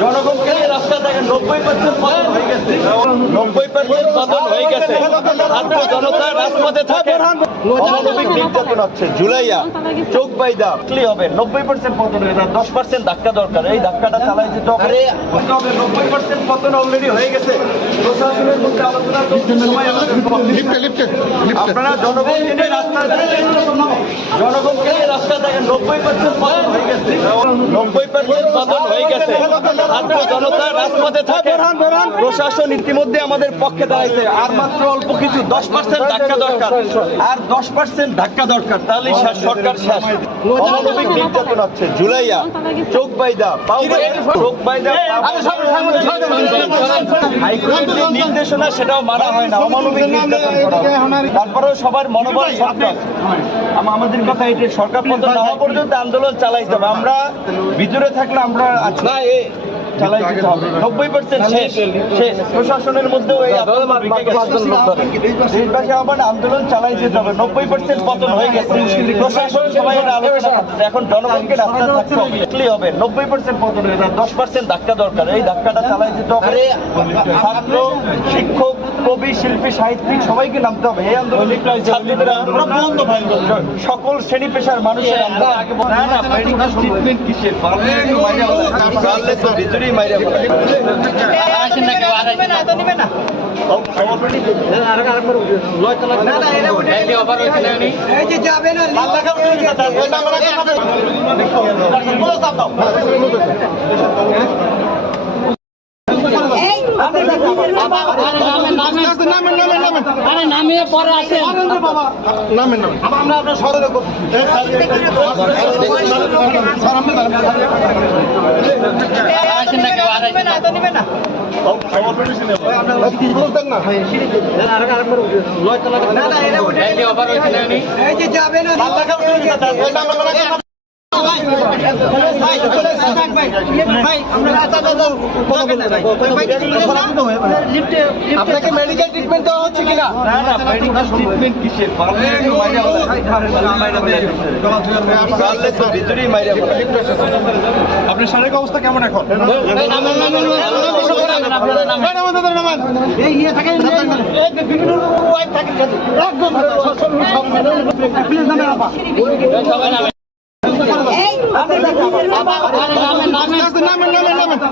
জনগণকে রাস্তা দেখেন, নব্বই পার্সেন্ট পতন হয়ে গেছে। নব্বই পার্সেন্ট পতন হয়ে গেছে। আপনার জনতা রাজপথে থাকে। অমানবিক নির্যাতন হচ্ছে জুলাইয়া। চোখ বাইদা কি হবে নব্বই পার্সেন্ট পতন হয়ে যায় দশ পার্সেন্ট ধাক্কা দরকার। এই ধাক্কাটা চালাই যেতে হবে। নব্বই পার্সেন্ট পতন অলরেডি হয়ে গেছে। প্রশাসনের মধ্যে আলোচনা করতে সময় আমাদের কম। লিফটে লিফটে লিফটে আপনারা জনগণকে নিয়ে রাস্তা জনগণকে রাস্তা দেখেন? নব্বই পার্সেন্ট পতন হয়ে গেছে। নব্বই পার্সেন্ট পতন হয়ে গেছে। ছাত্র জনতা রাজপথে থাকে প্রশাসন ইতিমধ্যে আমাদের পক্ষে দাঁড়াইছে। আর মাত্র অল্প কিছু দশ পার্সেন্ট ধাক্কা দরকার। আর দশ পার্সেন্ট ধাক্কা দরকার তাহলেই শেষ সরকার শেষ। অমানবিক নির্যাতন হচ্ছে। জুলাইয়া চোখ বাইদা চোখ বাইদা হাইকোর্টের যে নির্দেশনা সেটাও মানা হয় না অমানবিক নির্যাতন করা তারপরেও সবার মনোবল সরকার আমাদের কথা এটা সরকার না হওয়া পর্যন্ত আন্দোলন চালাইতে হবে। আমরা ভিতরে থাকলে আমরা আছি। চালাই দিতে হবে। নব্বই পার্সেন্ট শেষ শেষ প্রশাসনের মধ্যেও এই আন্দোলন দেশবাসী আমার আন্দোলন চালাই যেতে হবে। নব্বই পার্সেন্ট পতন হয়ে গেছে। প্রশাসন সবাই আলোচনা এখন জনগণকে রাস্তা থাকতে হবে। নব্বই পার্সেন্ট পতন হয়ে দশ পার্সেন্ট ধাক্কা দরকার। এই ধাক্কাটা চালাই যেতে হবে। ছাত্র শিক্ষক কবি শিল্পী সাহিত্যিক সবাইকে নামতে হবে। এই আন্দোলন সকল শ্রেণি পেশার মানুষের না আরে নামিয়ে পরে আসেন নামেন আমরা আপনার সদরে আসেন না কেউ আর আসেন না। কি বলতেন না এই যে ওভার হয়েছে না? আপনাকে মেডিকেল ট্রিটমেন্ট দেওয়া হচ্ছে কিনা। আপনার শারীরিক অবস্থা কেমন এখন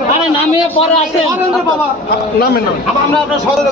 নামে নামিয়ে পরে আছে নামে নামে। আমরা আপনার সদরে